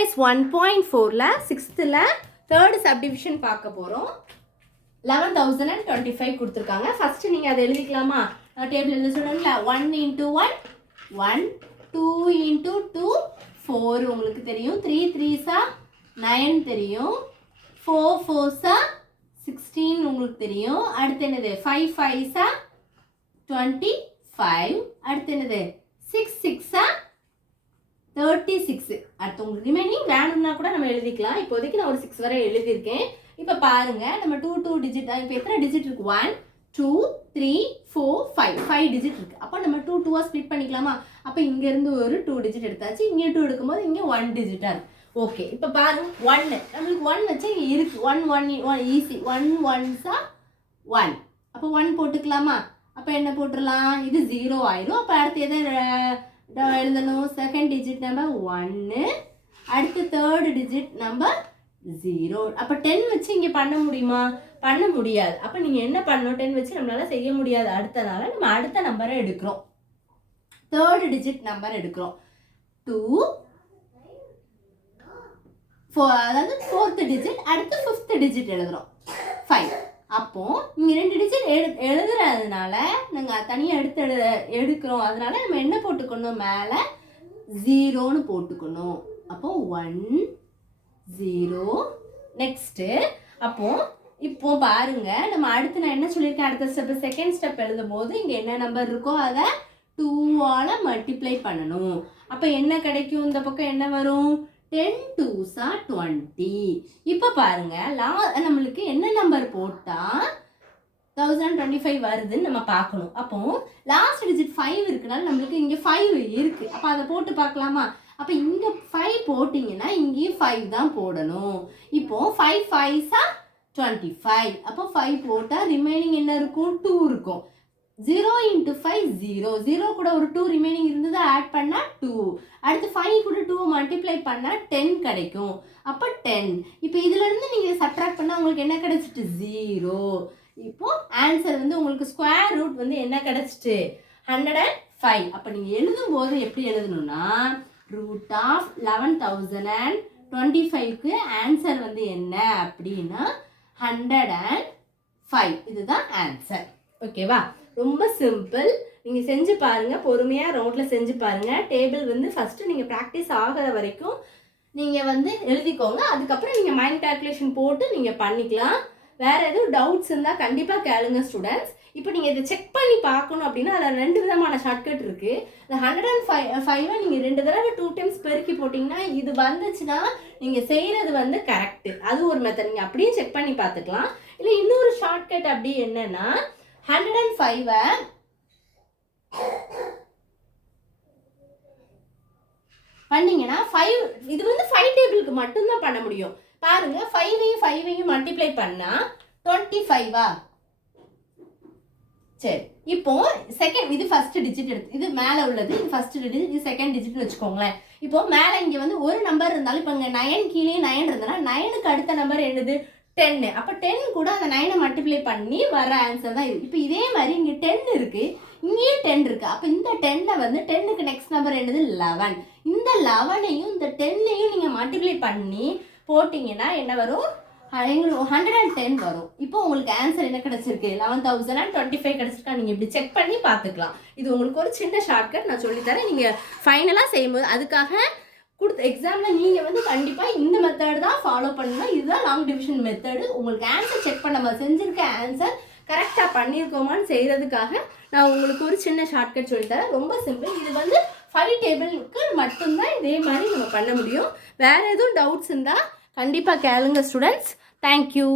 exercise 1.4ல 6th third subdivision பார்க்க போறோம். 11,025 கொடுத்திருக்காங்க. ஃபர்ஸ்ட் நீங்க அதை எழுதிக்கலாமா? டேபிள் எழுத சொல்றேன்ல. 1 into 1 1, 2 into 2 4 உங்களுக்கு தெரியும். 3 3s 9 தெரியும். 4 4s 16 உங்களுக்கு தெரியும். அடுத்து என்னது? 5 5s 25. அடுத்து என்னது? 6 6 36. அடுத்து உங்களுக்கு ரிமைனிங் வேணும்னா கூட நம்ம எழுதிக்கலாம். இப்போதைக்கு நான் ஒரு 6 வரை எழுதியிருக்கேன். இப்போ பாருங்க, நம்ம 2 டிஜிட், இப்போ எத்தனை டிஜிட் இருக்கு? 1 2 3 4 5 டிஜிட் இருக்கு. அப்போ நம்ம 2 2 ஸ்ப்ளிட் பண்ணிக்கலாமா? அப்போ இங்க இருந்து ஒரு 2 டிஜிட் எடுத்தாச்சு. இங்க 2 எடுக்கும்போது இங்க 1 டிஜிட்டா இருக்கு. ஓகே, இப்போ பாருங்க 1 நம்மளுக்கு 1 வச்சா இங்க இருக்கு. 1 1 ஈஸி. 1 1s 1. அப்போ 1 போட்டுக்கலாமா? அப்போ என்ன போட்டுடலாம்? இது 0 ஆயிரும். அப்போ அடுத்து எதை எழுதணும்? செகண்ட் டிஜிட் நம்பர் 1, அடுத்து தேர்ட் டிஜிட் நம்பர் 0. அப்போ 10 வச்சு இங்கே பண்ண முடியுமா? பண்ண முடியாது. அப்போ நீங்கள் என்ன பண்ணணும்? 10 வச்சு நம்மளால செய்ய முடியாது. அடுத்தனால நம்ம அடுத்த நம்பரை எடுக்கிறோம். தேர்ட் டிஜிட் நம்பர் எடுக்கிறோம். 2 4, அதாவது ஃபோர்த் டிஜிட். அடுத்து ஃபிஃப்த் டிஜிட் எழுதுறோம். 5. அப்போ இங்கே 2 டிஜிட் எழுதுறதுனால நாங்கள் தனியாக எடுக்கிறோம். அதனால நம்ம என்ன போட்டுக்கணும்? மேலே 0ன்னு போட்டுக்கணும். அப்போ 1 0. நெக்ஸ்ட்டு அப்போ இப்போ பாருங்க, நம்ம அடுத்து நான் என்ன சொல்லியிருக்கேன்? அடுத்த ஸ்டெப், செகண்ட் ஸ்டெப் எழுதும் போது இங்கே என்ன நம்பர் இருக்கோ அதை 2ஆல் மல்டிப்ளை பண்ணணும். அப்போ என்ன கிடைக்கும்? இந்த பக்கம் என்ன வரும்? 10 2s 20. இப்போ பாருங்க, நம்மளுக்கு என்ன நம்பர் போட்டால் 1025 வருதுன்னு நம்ம பார்க்கணும். அப்போ லாஸ்ட் டிஜிட் 5 இருக்குனால நம்மளுக்கு இங்கே 5 இருக்கு. அப்போ அதை போட்டு பார்க்கலாமா? அப்போ இங்கே 5 போட்டிங்கன்னா இங்கேயும் 5 தான் போடணும். இப்போ 5 5s 25. அப்போ 5 போட்டால் ரிமைனிங் என்ன இருக்கும்? 2 இருக்கும். 0 into 5 0. 0 கூட ஒரு 2 ரிமைனிங் இருந்தது, ஆட் பண்ணால் 2. அடுத்து 5 கூட 2 மல்டிப்ளை பண்ணால் 10 கிடைக்கும். அப்போ 10. இப்போ இதுலேருந்து நீங்கள் சப்ட்ராக்ட் பண்ணால் உங்களுக்கு என்ன கிடைச்சிட்டு? 0. இப்போ ஆன்சர் வந்து உங்களுக்கு ஸ்கொயர் ரூட் வந்து என்ன கிடைச்சிட்டு? 105. அப்போ நீங்கள் எழுதும் போது எப்படி எழுதணும்னா, ரூட் ஆஃப் 11,025க்கு ஆன்சர் வந்து என்ன அப்படின்னா 105. இதுதான் ஆன்சர். ஓகேவா? ரொம்ப சிம்பிள். நீங்கள் செஞ்சு பாருங்கள், பொறுமையாக ரவுண்டில் செஞ்சு பாருங்கள். டேபிள் வந்து ஃபஸ்ட்டு நீங்கள் ப்ராக்டிஸ் ஆகிற வரைக்கும் நீங்கள் வந்து எழுதிக்கோங்க. அதுக்கப்புறம் நீங்கள் மைண்ட் கால்குலேஷன் போட்டு நீங்கள் பண்ணிக்கலாம். வேறு எதுவும் டவுட்ஸ் இருந்தால் கண்டிப்பாக கேளுங்க ஸ்டூடெண்ட்ஸ். இப்போ நீங்கள் இதை செக் பண்ணி பார்க்கணும் அப்படின்னா அதில் 2 விதமான ஷார்ட்கட் இருக்குது. இந்த 105 நீங்கள் 2 தடவை 2 டைம்ஸ் பெருக்கி போட்டிங்கன்னா இது வந்துச்சுன்னா நீங்கள் செய்கிறது வந்து கரெக்டு. அது ஒரு மெத்தட். நீங்கள் அப்படியே செக் பண்ணி பார்த்துக்கலாம். இல்லை இன்னொரு ஷார்ட்கட் அப்படி என்னன்னா, 105 பண்ணீங்கன்னா 5, இது வந்து 5 டேபிளுக்கு மட்டும்தான் பண்ண முடியும். பாருங்க, 5ஐயும் மல்டிப்ளை பண்ணா 25. சரி, இப்போ செகண்ட், இது ஃபர்ஸ்ட் டிஜிட் எடுத்து, இது மேலே உள்ளது, இது ஃபர்ஸ்ட் டிஜிட், இது செகண்ட் டிஜிட்னு வச்சுக்கோங்களேன். இப்போ மேலே இங்கே வந்து ஒரு நம்பர் இருந்தாலும், இப்போ இங்கே 9 கீழே 9 இருந்ததுன்னா 9க்கு அடுத்த நம்பர் என்னது? 10. அப்போ 10 கூட அந்த 9 மல்டிப்ளை பண்ணி வர ஆன்சர் தான் இது. இப்போ இதே மாதிரி இங்கே 10 இருக்கு, இங்கேயும் 10 இருக்கு. அப்போ இந்த 10 வந்து 10க்கு நெக்ஸ்ட் நம்பர் என்னது? 11. இந்த 11ஐயும் இந்த 10ஐயும் நீங்கள் மல்டிப்ளை பண்ணி போட்டிங்கன்னா என்ன வரும்? எங்களுக்கு 110 வரும். இப்போ உங்களுக்கு ஆன்சர் என்ன கிடைச்சிருக்கு? 11,025 கிடைச்சிருக்கா? நீங்கள் இப்படி செக் பண்ணி பார்த்துக்கலாம். இது உங்களுக்கு ஒரு சின்ன ஷார்ட்கட் நான் சொல்லித்தரேன். நீங்கள் ஃபைனலாக செய்யும்போது அதுக்காக கொடுத்த எக்ஸாமில் நீங்கள் வந்து கண்டிப்பாக இந்த மெத்தட் தான் ஃபாலோ பண்ணணும். இதுதான் லாங் டிவிஷன் மெத்தடு. உங்களுக்கு ஆன்சர் செக் பண்ண செஞ்சுருக்க ஆன்சர் கரெக்டாக பண்ணியிருக்கோமான்னு செய்கிறதுக்காக நான் உங்களுக்கு ஒரு சின்ன ஷார்ட்கட் சொல்லித்தரேன். ரொம்ப சிம்பிள். இது வந்து 5 டேபிளுக்கு மட்டும்தான் இதே மாதிரி நம்ம பண்ண முடியும். வேறு எதுவும் டவுட்ஸ் இருந்தால் கண்டிப்பாக கேளுங்க ஸ்டூடெண்ட்ஸ். தேங்க்யூ.